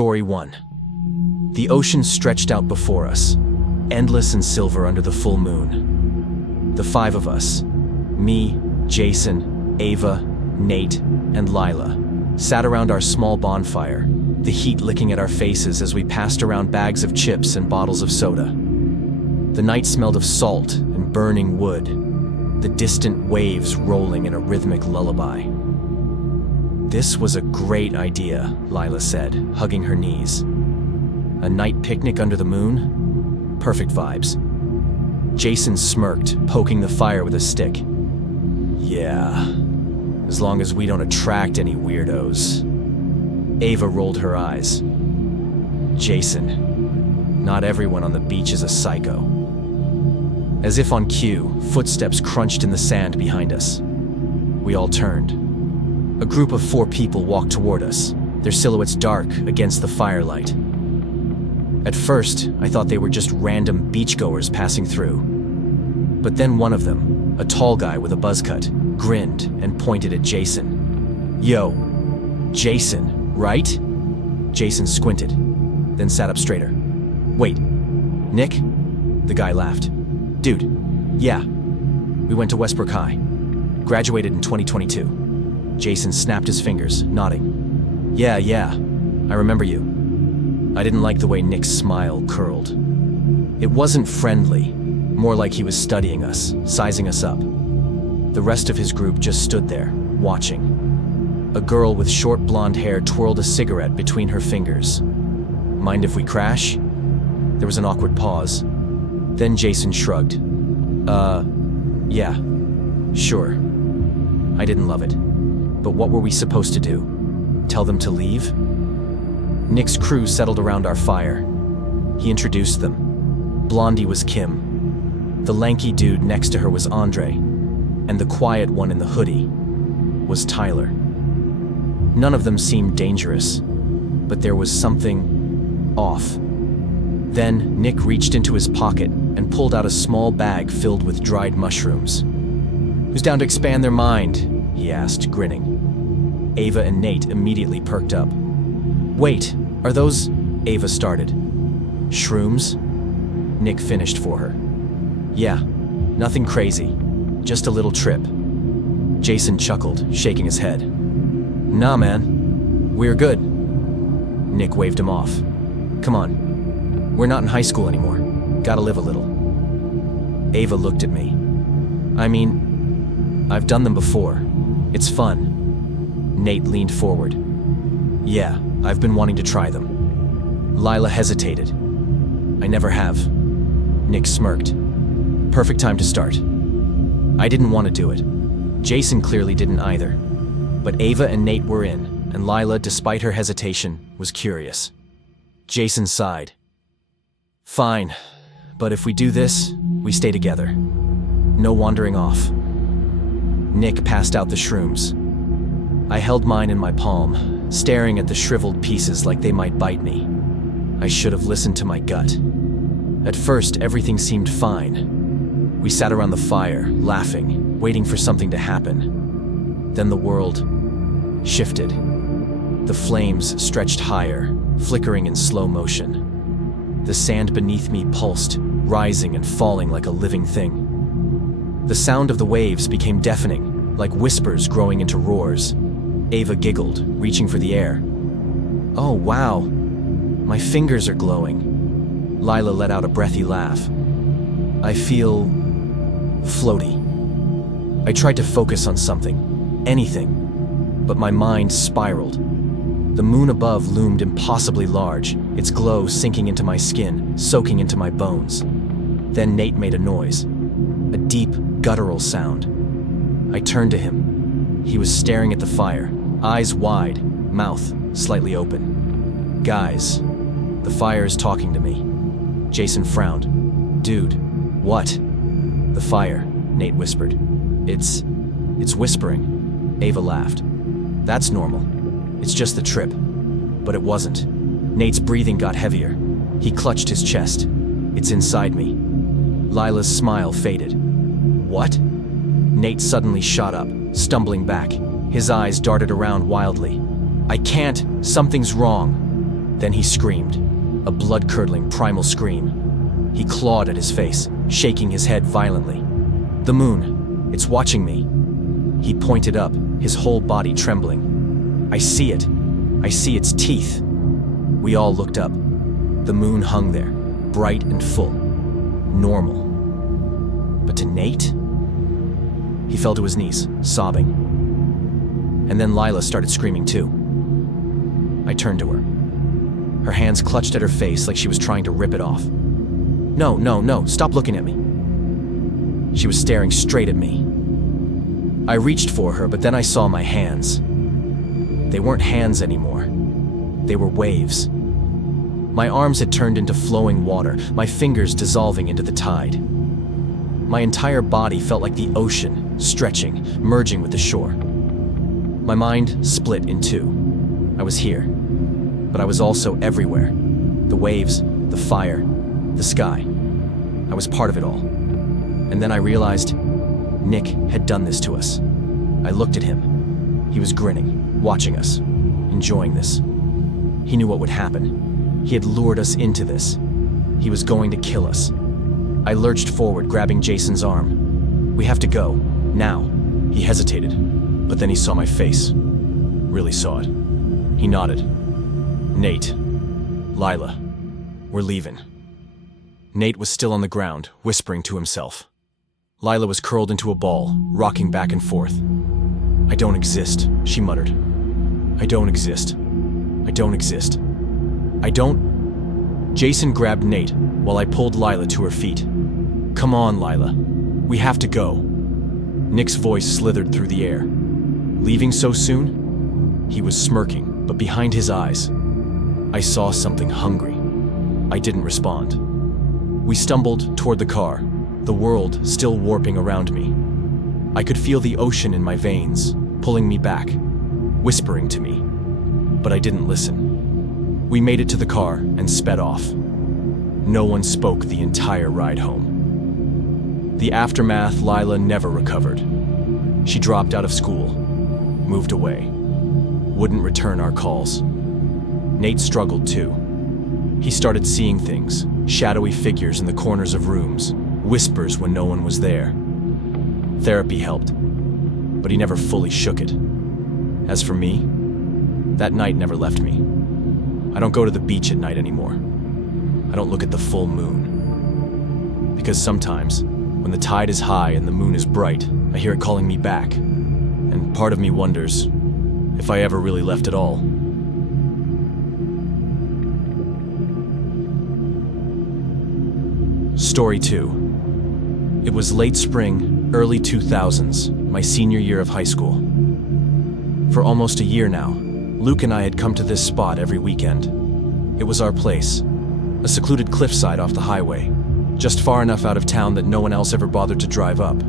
Story 1. The ocean stretched out before us, endless and silver under the full moon. The five of us, me, Jason, Ava, Nate, and Lila, sat around our small bonfire, the heat licking at our faces as we passed around bags of chips and bottles of soda. The night smelled of salt and burning wood, the distant waves rolling in a rhythmic lullaby. "This was a great idea," Lila said, hugging her knees. "A night picnic under the moon? Perfect vibes." Jason smirked, poking the fire with a stick. "Yeah, as long as we don't attract any weirdos." Ava rolled her eyes. "Jason, not everyone on the beach is a psycho." As if on cue, footsteps crunched in the sand behind us. We all turned. A group of 4 people walked toward us, their silhouettes dark against the firelight. At first, I thought they were just random beachgoers passing through. But then one of them, a tall guy with a buzz cut, grinned and pointed at Jason. "Yo, Jason, right?" Jason squinted, then sat up straighter. "Wait, Nick?" The guy laughed. "Dude, yeah. We went to Westbrook High. Graduated in 2022. Jason snapped his fingers, nodding. Yeah, I remember you." I didn't like the way Nick's smile curled. It wasn't friendly, more like he was studying us, sizing us up. The rest of his group just stood there, watching. A girl with short blonde hair twirled a cigarette between her fingers. "Mind if we crash?" There was an awkward pause. Then Jason shrugged. Yeah, sure." I didn't love it. But what were we supposed to do? Tell them to leave? Nick's crew settled around our fire. He introduced them. Blondie was Kim. The lanky dude next to her was Andre. And the quiet one in the hoodie was Tyler. None of them seemed dangerous, but there was something off. Then Nick reached into his pocket and pulled out a small bag filled with dried mushrooms. "Who's down to expand their mind?" he asked, grinning. Ava and Nate immediately perked up. "Wait, are those—" Ava started. "Shrooms?" Nick finished for her. "Yeah, nothing crazy, just a little trip." Jason chuckled, shaking his head. "Nah, man, we're good." Nick waved him off. "Come on, we're not in high school anymore. Gotta live a little." Ava looked at me. "I mean, I've done them before. It's fun." Nate leaned forward. "Yeah, I've been wanting to try them." Lila hesitated. "I never have." Nick smirked. "Perfect time to start." I didn't want to do it. Jason clearly didn't either. But Ava and Nate were in, and Lila, despite her hesitation, was curious. Jason sighed. "Fine, but if we do this, we stay together. No wandering off." Nick passed out the shrooms. I held mine in my palm, staring at the shriveled pieces like they might bite me. I should have listened to my gut. At first, everything seemed fine. We sat around the fire, laughing, waiting for something to happen. Then the world shifted. The flames stretched higher, flickering in slow motion. The sand beneath me pulsed, rising and falling like a living thing. The sound of the waves became deafening, like whispers growing into roars. Ava giggled, reaching for the air. "Oh, wow. My fingers are glowing." Lila let out a breathy laugh. "I feel floaty." I tried to focus on something, anything, but my mind spiraled. The moon above loomed impossibly large, its glow sinking into my skin, soaking into my bones. Then Nate made a noise, a deep, guttural sound. I turned to him. He was staring at the fire, eyes wide, mouth slightly open. "Guys, the fire is talking to me." Jason frowned. "Dude, what?" "The fire," Nate whispered. It's whispering." Ava laughed. "That's normal. It's just the trip." But it wasn't. Nate's breathing got heavier. He clutched his chest. "It's inside me." Lila's smile faded. "What?" Nate suddenly shot up, stumbling back. His eyes darted around wildly. "I can't. Something's wrong." Then he screamed, a blood-curdling primal scream. He clawed at his face, shaking his head violently. "The moon, it's watching me." He pointed up, his whole body trembling. "I see it. I see its teeth." We all looked up. The moon hung there, bright and full. Normal. But to Nate? He fell to his knees, sobbing. And then Lila started screaming too. I turned to her. Her hands clutched at her face like she was trying to rip it off. "No, no, no, stop looking at me." She was staring straight at me. I reached for her, but then I saw my hands. They weren't hands anymore. They were waves. My arms had turned into flowing water, my fingers dissolving into the tide. My entire body felt like the ocean, stretching, merging with the shore. My mind split in two. I was here, but I was also everywhere. The waves, the fire, the sky. I was part of it all. And then I realized Nick had done this to us. I looked at him. He was grinning, watching us, enjoying this. He knew what would happen. He had lured us into this. He was going to kill us. I lurched forward, grabbing Jason's arm. "We have to go, now." He hesitated, but then he saw my face. Really saw it. He nodded. "Nate, Lila, we're leaving." Nate was still on the ground, whispering to himself. Lila was curled into a ball, rocking back and forth. "I don't exist," she muttered. "I don't exist. I don't exist. I don't..." Jason grabbed Nate while I pulled Lila to her feet. "Come on, Lila. We have to go." Nick's voice slithered through the air. "Leaving so soon?" He was smirking, but behind his eyes, I saw something hungry. I didn't respond. We stumbled toward the car, the world still warping around me. I could feel the ocean in my veins, pulling me back, whispering to me. But I didn't listen. We made it to the car and sped off. No one spoke the entire ride home. The aftermath, Lila never recovered. She dropped out of school, moved away, wouldn't return our calls. Nate struggled too. He started seeing things, shadowy figures in the corners of rooms, whispers when no one was there. Therapy helped, but he never fully shook it. As for me, that night never left me. I don't go to the beach at night anymore. I don't look at the full moon. Because sometimes, when the tide is high and the moon is bright, I hear it calling me back. And part of me wonders if I ever really left at all. Story 2. It was late spring, early 2000s, my senior year of high school. For almost a year now, Luke and I had come to this spot every weekend. It was our place, a secluded cliffside off the highway, just far enough out of town that no one else ever bothered to drive up.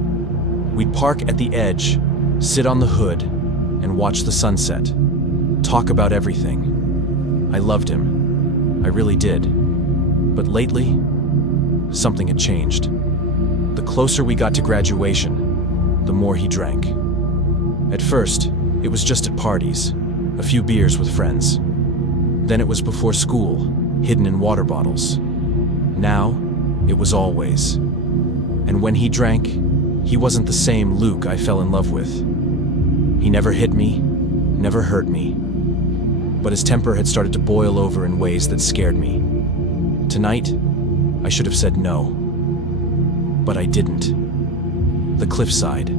We'd park at the edge, sit on the hood, and watch the sunset, talk about everything. I loved him. I really did. But lately, something had changed. The closer we got to graduation, the more he drank. At first, it was just at parties, a few beers with friends. Then it was before school, hidden in water bottles. Now, it was always. And when he drank, he wasn't the same Luke I fell in love with. He never hit me, never hurt me. But his temper had started to boil over in ways that scared me. Tonight, I should have said no. But I didn't. The cliffside.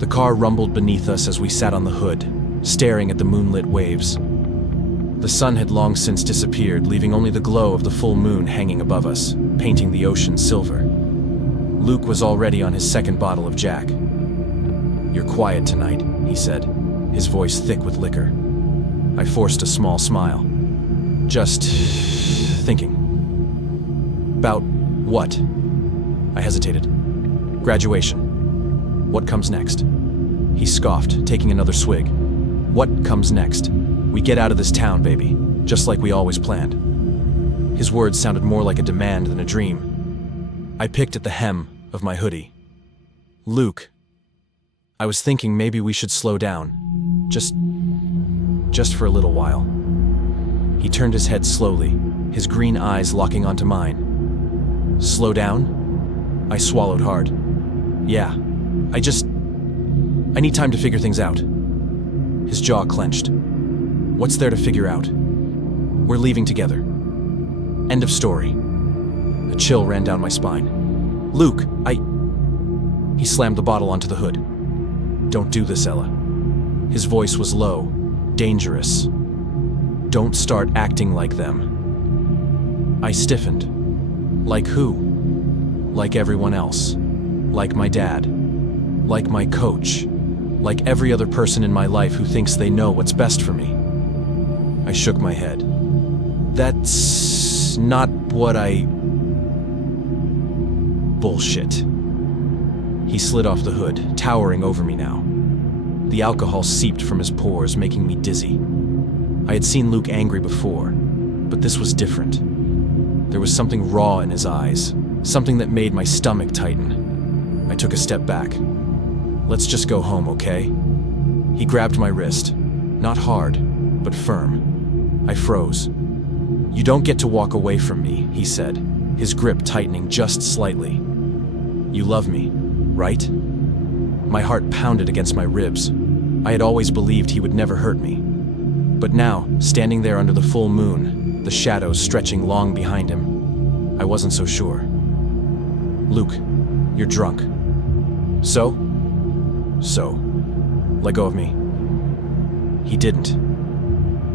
The car rumbled beneath us as we sat on the hood, staring at the moonlit waves. The sun had long since disappeared, leaving only the glow of the full moon hanging above us, painting the ocean silver. Luke was already on his second bottle of Jack. "You're quiet tonight," he said, his voice thick with liquor. I forced a small smile. "Just thinking." "About what?" I hesitated. "Graduation. What comes next?" He scoffed, taking another swig. "What comes next? We get out of this town, baby, just like we always planned." His words sounded more like a demand than a dream. I picked at the hem of my hoodie. "Luke, I was thinking maybe we should slow down. Just for a little while." He turned his head slowly, his green eyes locking onto mine. Slow down? I swallowed hard. Yeah, I need time to figure things out. His jaw clenched. What's there to figure out? We're leaving together. End of story. A chill ran down my spine. Luke, He slammed the bottle onto the hood. Don't do this, Ella. His voice was low, dangerous. Don't start acting like them. I stiffened. Like who? Like everyone else. Like my dad. Like my coach. Like every other person in my life who thinks they know what's best for me. I shook my head. That's not what Bullshit. He slid off the hood, towering over me now. The alcohol seeped from his pores, making me dizzy. I had seen Luke angry before, but this was different. There was something raw in his eyes, something that made my stomach tighten. I took a step back. Let's just go home, okay? He grabbed my wrist, not hard, but firm. I froze. You don't get to walk away from me, he said, his grip tightening just slightly. You love me, right? My heart pounded against my ribs. I had always believed he would never hurt me. But now, standing there under the full moon, the shadows stretching long behind him, I wasn't so sure. Luke, you're drunk. So, let go of me. He didn't.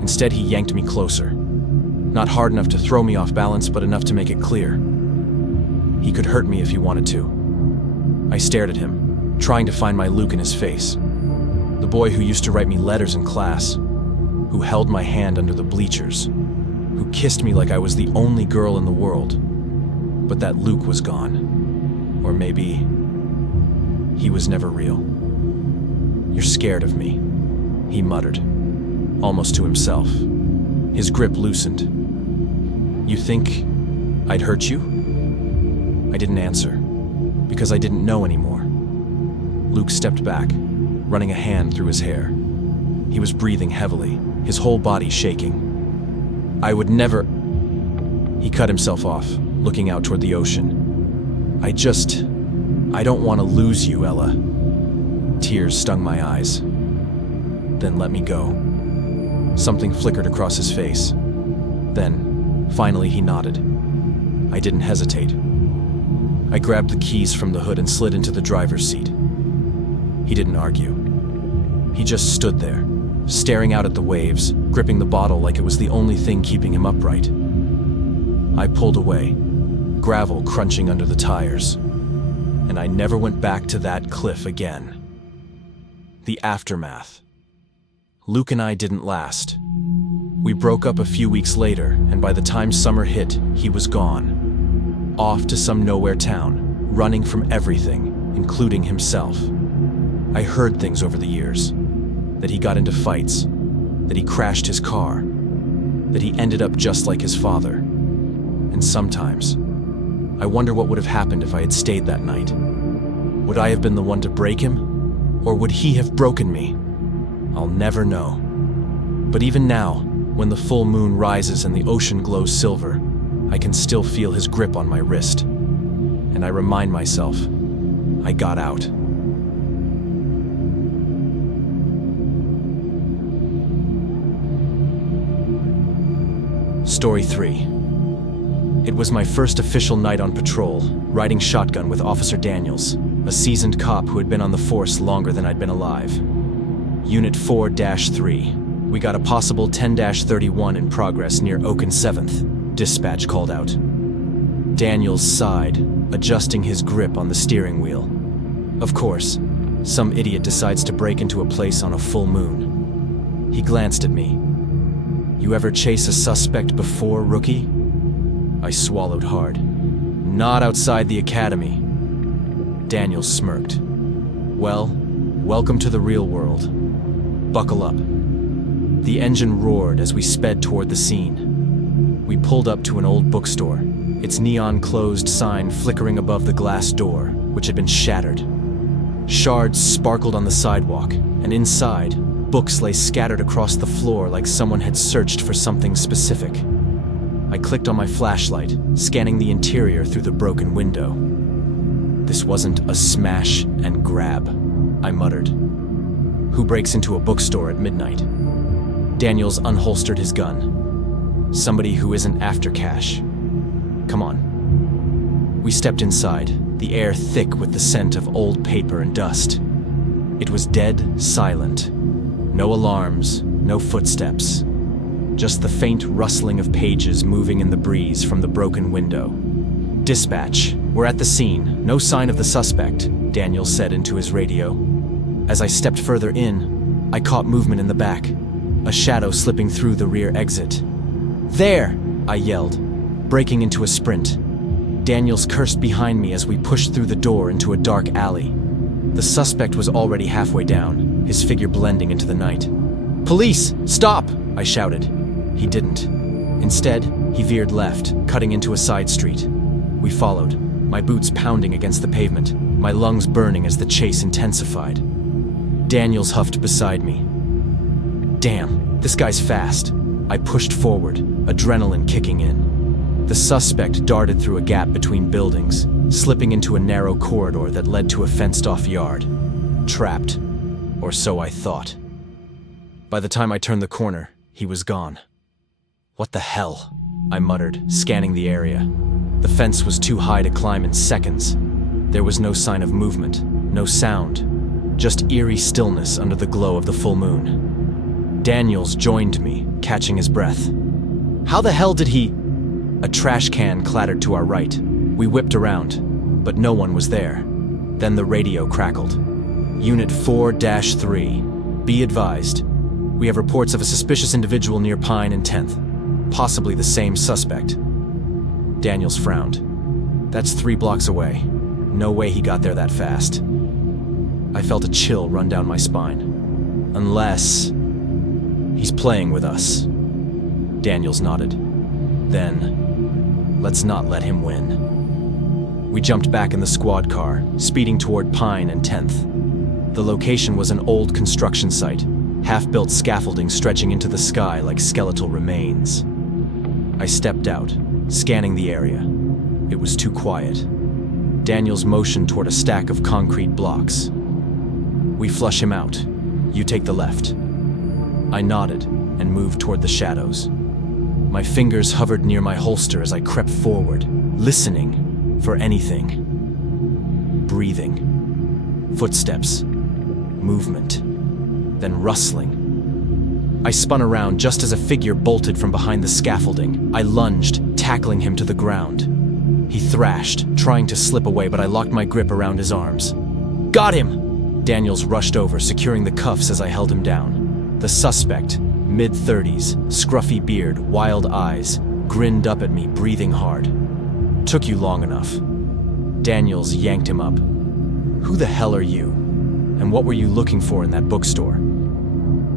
Instead, he yanked me closer. Not hard enough to throw me off balance, but enough to make it clear. He could hurt me if he wanted to. I stared at him, trying to find my Luke in his face. The boy who used to write me letters in class, who held my hand under the bleachers, who kissed me like I was the only girl in the world. But that Luke was gone. Or maybe he was never real. You're scared of me, he muttered, almost to himself. His grip loosened. You think I'd hurt you? I didn't answer, because I didn't know anymore. Luke stepped back, running a hand through his hair. He was breathing heavily, his whole body shaking. I would never... He cut himself off, looking out toward the ocean. I don't want to lose you, Ella. Tears stung my eyes. Then let me go. Something flickered across his face. Then, finally, he nodded. I didn't hesitate. I grabbed the keys from the hood and slid into the driver's seat. He didn't argue. He just stood there, staring out at the waves, gripping the bottle like it was the only thing keeping him upright. I pulled away, gravel crunching under the tires, and I never went back to that cliff again. The aftermath. Luke and I didn't last. We broke up a few weeks later, and by the time summer hit, he was gone. Off to some nowhere town, running from everything, including himself. I heard things over the years. That he got into fights, that he crashed his car, that he ended up just like his father. And sometimes, I wonder what would have happened if I had stayed that night. Would I have been the one to break him? Or would he have broken me? I'll never know. But even now, when the full moon rises and the ocean glows silver, I can still feel his grip on my wrist. And I remind myself, I got out. Story 3. It was my first official night on patrol, riding shotgun with Officer Daniels, a seasoned cop who had been on the force longer than I'd been alive. Unit 4-3. We got a possible 10-31 in progress near Oak and 7th, dispatch called out. Daniels sighed, adjusting his grip on the steering wheel. Of course, some idiot decides to break into a place on a full moon. He glanced at me. You ever chase a suspect before, rookie? I swallowed hard. Not outside the academy. Daniels smirked. Well, welcome to the real world. Buckle up. The engine roared as we sped toward the scene. We pulled up to an old bookstore, its neon closed sign flickering above the glass door, which had been shattered. Shards sparkled on the sidewalk, and inside, Books lay scattered across the floor like someone had searched for something specific. I clicked on my flashlight, scanning the interior through the broken window. This wasn't a smash and grab, I muttered. Who breaks into a bookstore at midnight? Daniels unholstered his gun. Somebody who isn't after cash. Come on. We stepped inside, the air thick with the scent of old paper and dust. It was dead silent. No alarms, no footsteps. Just the faint rustling of pages moving in the breeze from the broken window. "Dispatch, we're at the scene. No sign of the suspect," Daniel said into his radio. As I stepped further in, I caught movement in the back, a shadow slipping through the rear exit. "There!" I yelled, breaking into a sprint. Daniels cursed behind me as we pushed through the door into a dark alley. The suspect was already halfway down, his figure blending into the night. "Police! Stop!" I shouted. He didn't. Instead, he veered left, cutting into a side street. We followed, my boots pounding against the pavement, my lungs burning as the chase intensified. Daniels huffed beside me. "Damn, this guy's fast." I pushed forward, adrenaline kicking in. The suspect darted through a gap between buildings, slipping into a narrow corridor that led to a fenced-off yard. Trapped, or so I thought. By the time I turned the corner, he was gone. "What the hell?" I muttered, scanning the area. The fence was too high to climb in seconds. There was no sign of movement, no sound, just eerie stillness under the glow of the full moon. Daniels joined me, catching his breath. "How the hell did he—" A trash can clattered to our right. We whipped around, but no one was there. Then the radio crackled. "Unit 4-3. Be advised. We have reports of a suspicious individual near Pine and 10th. Possibly the same suspect." Daniels frowned. "That's 3 blocks away. No way he got there that fast." I felt a chill run down my spine. "Unless he's playing with us." Daniels nodded. "Then let's not let him win." We jumped back in the squad car, speeding toward Pine and 10th. The location was an old construction site, half-built scaffolding stretching into the sky like skeletal remains. I stepped out, scanning the area. It was too quiet. Daniels motioned toward a stack of concrete blocks. "We flush him out. You take the left." I nodded and moved toward the shadows. My fingers hovered near my holster as I crept forward, listening for anything. Breathing. Footsteps. Movement. Then rustling. I spun around just as a figure bolted from behind the scaffolding. I lunged, tackling him to the ground. He thrashed, trying to slip away, but I locked my grip around his arms. "Got him!" Daniels rushed over, securing the cuffs as I held him down. The suspect, mid-30s, scruffy beard, wild eyes, grinned up at me, breathing hard. "Took you long enough." Daniels yanked him up. "Who the hell are you? And what were you looking for in that bookstore?"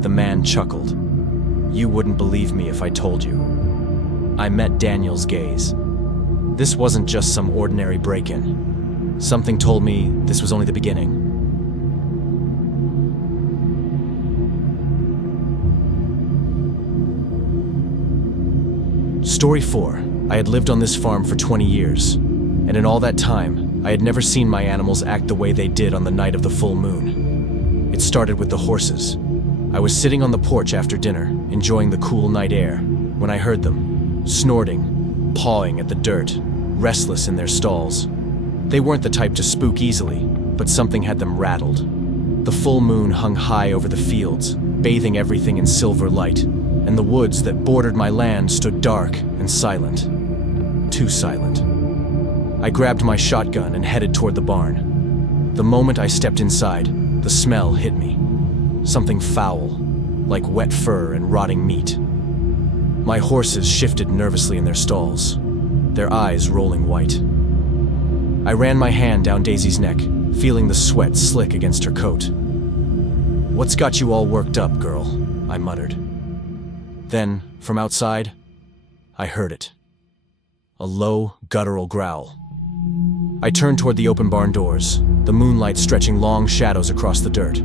The man chuckled. "You wouldn't believe me if I told you." I met Daniel's gaze. This wasn't just some ordinary break-in. Something told me this was only the beginning. Story 4. I had lived on this farm for 20 years, and in all that time, I had never seen my animals act the way they did on the night of the full moon. It started with the horses. I was sitting on the porch after dinner, enjoying the cool night air, when I heard them, snorting, pawing at the dirt, restless in their stalls. They weren't the type to spook easily, but something had them rattled. The full moon hung high over the fields, bathing everything in silver light, and the woods that bordered my land stood dark and silent. Too silent. I grabbed my shotgun and headed toward the barn. The moment I stepped inside, the smell hit me. Something foul, like wet fur and rotting meat. My horses shifted nervously in their stalls, their eyes rolling white. I ran my hand down Daisy's neck, feeling the sweat slick against her coat. "What's got you all worked up, girl?" I muttered. Then, from outside, I heard it. A low, guttural growl. I turned toward the open barn doors, the moonlight stretching long shadows across the dirt.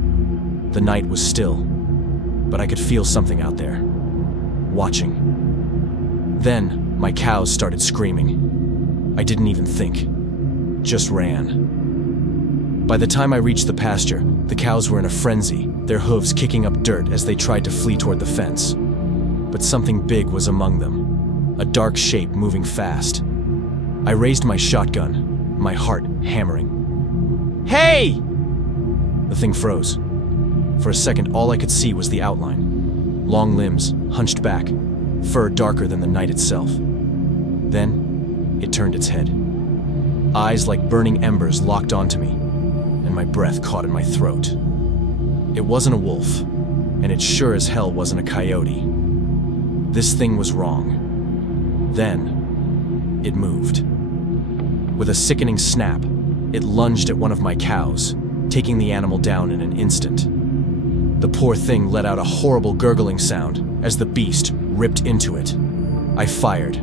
The night was still. but I could feel something out there, watching. Then, my cows started screaming. I didn't even think, just ran. By the time I reached the pasture, the cows were in a frenzy, their hooves kicking up dirt as they tried to flee toward the fence. But something big was among them, a dark shape moving fast. I raised my shotgun, my heart hammering. Hey! The thing froze. For a second, all I could see was the outline. Long limbs, hunched back, fur darker than the night itself. Then, it turned its head. Eyes like burning embers locked onto me, and my breath caught in my throat. It wasn't a wolf, and it sure as hell wasn't a coyote. This thing was wrong. Then, it moved. With a sickening snap, it lunged at one of my cows, taking the animal down in an instant. The poor thing let out a horrible gurgling sound as the beast ripped into it. I fired.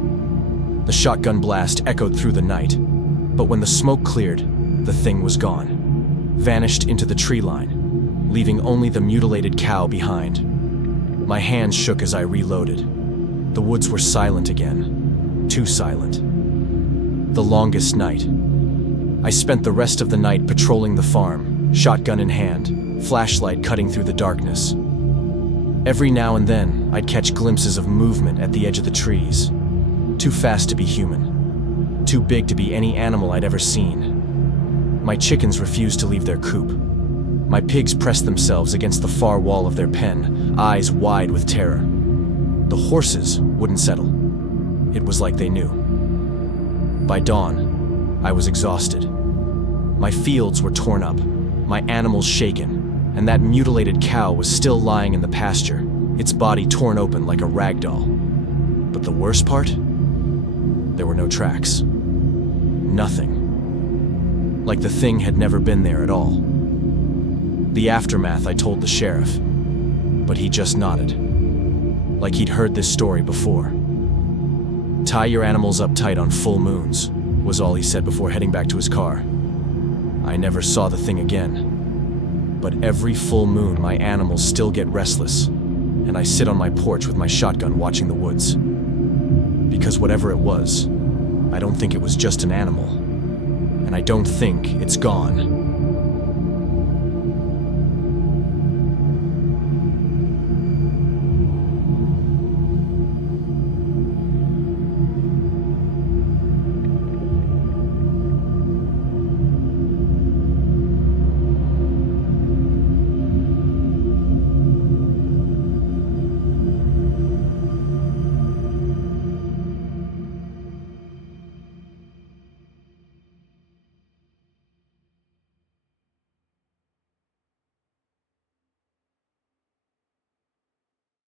The shotgun blast echoed through the night, but when the smoke cleared, the thing was gone, vanished into the tree line, leaving only the mutilated cow behind. My hands shook as I reloaded. The woods were silent again, too silent. The longest night. I spent the rest of the night patrolling the farm, shotgun in hand, flashlight cutting through the darkness. Every now and then, I'd catch glimpses of movement at the edge of the trees. Too fast to be human. Too big to be any animal I'd ever seen. My chickens refused to leave their coop. My pigs pressed themselves against the far wall of their pen, eyes wide with terror. The horses wouldn't settle. It was like they knew. By dawn, I was exhausted. My fields were torn up, my animals shaken, and that mutilated cow was still lying in the pasture, its body torn open like a rag doll. But the worst part? There were no tracks. Nothing. Like the thing had never been there at all. The aftermath I told the sheriff, but he just nodded, like he'd heard this story before. "Tie your animals up tight on full moons," was all he said before heading back to his car. I never saw the thing again. But every full moon, my animals still get restless, and I sit on my porch with my shotgun watching the woods. Because whatever it was, I don't think it was just an animal. And I don't think it's gone.